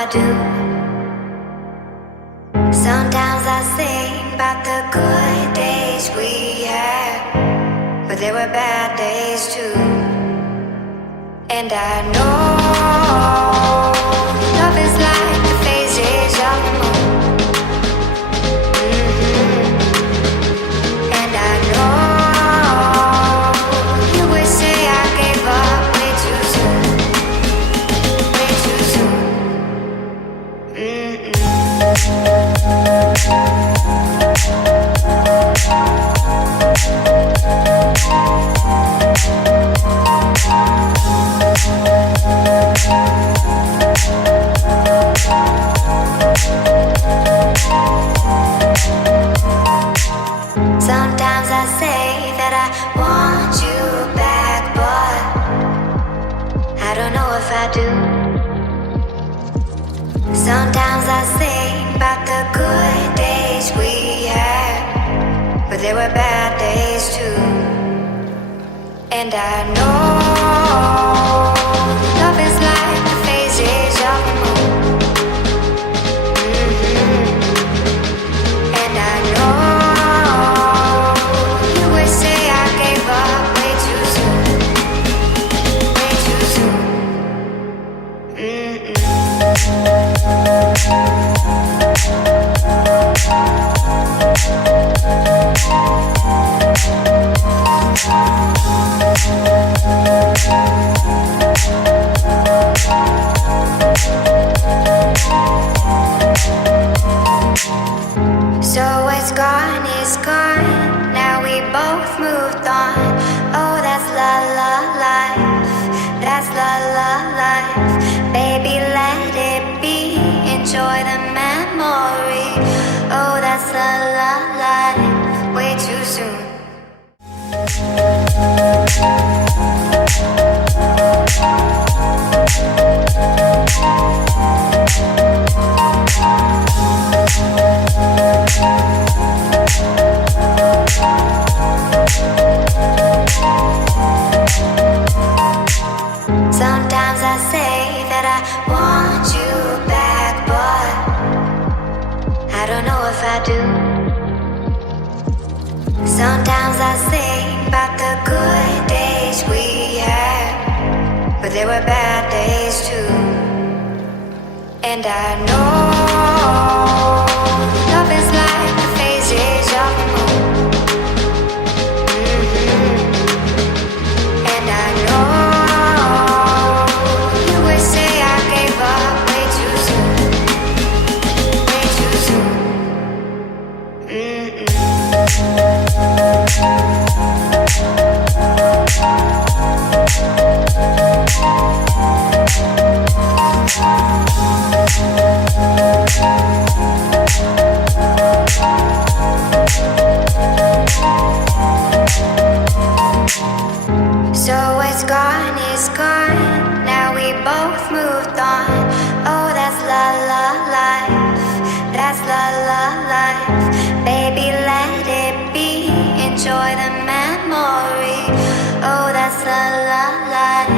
I do. Sometimes I think about the good days we had, but there were bad days too. And I know love is like the phases of the moon. And I know you would say I gave up way too soon. Way too soon. Sometimes I say that I want you back, but I don't know if I do. Sometimes I think about the good days we had, but there were bad days too. And I know love is like the phases of the moon. And I know you would say I gave up way too soon. Way too soon. So what's gone is gone. Now we both moved on. Oh, that's la la life. That's la la life. Baby, let it be. Enjoy the memory. Oh, that's la la life. Way too soon. Sometimes I say that I want you back, but I don't know if I do. Sometimes I think about the good days we had, but there were bad days too. And I know love is like the phases of the moon. And I know you would say I gave up way too soon. Way too soon. So what's gone is gone. Now we both moved on. Oh, that's la la life. That's la la life. Baby, let it be. Enjoy the memory. Oh, that's la la life.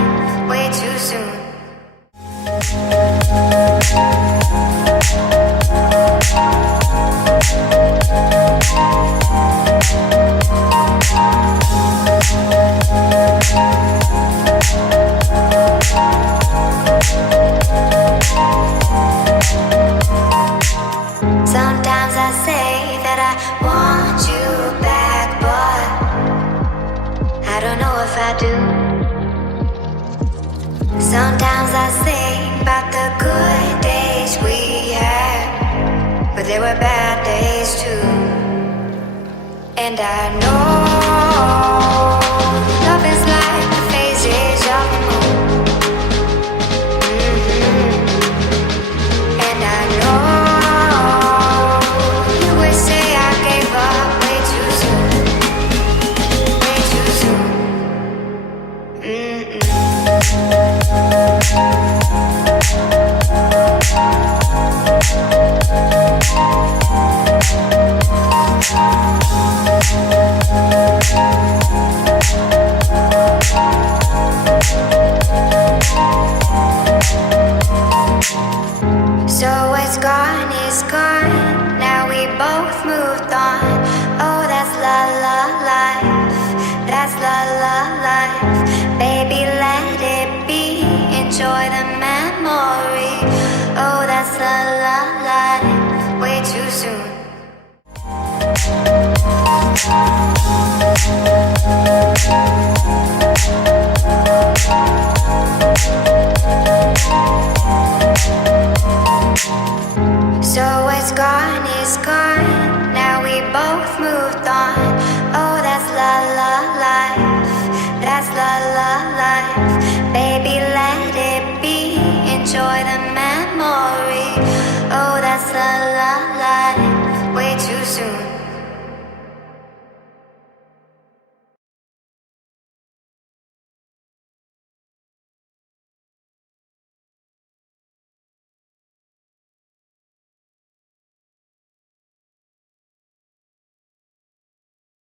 Way too soon. Sometimes I say that I want you back, but I don't know if I do. Sometimes I think about the good days we had, but there were bad days too. And I know love is like the phases of the moon. And I know you would say I gave up way too soon. Way too soon. is gone. Now we both moved on. Oh, that's la la life. That's la la life. Baby, let it be. Enjoy the memory. Oh, that's la la life. Way too soon.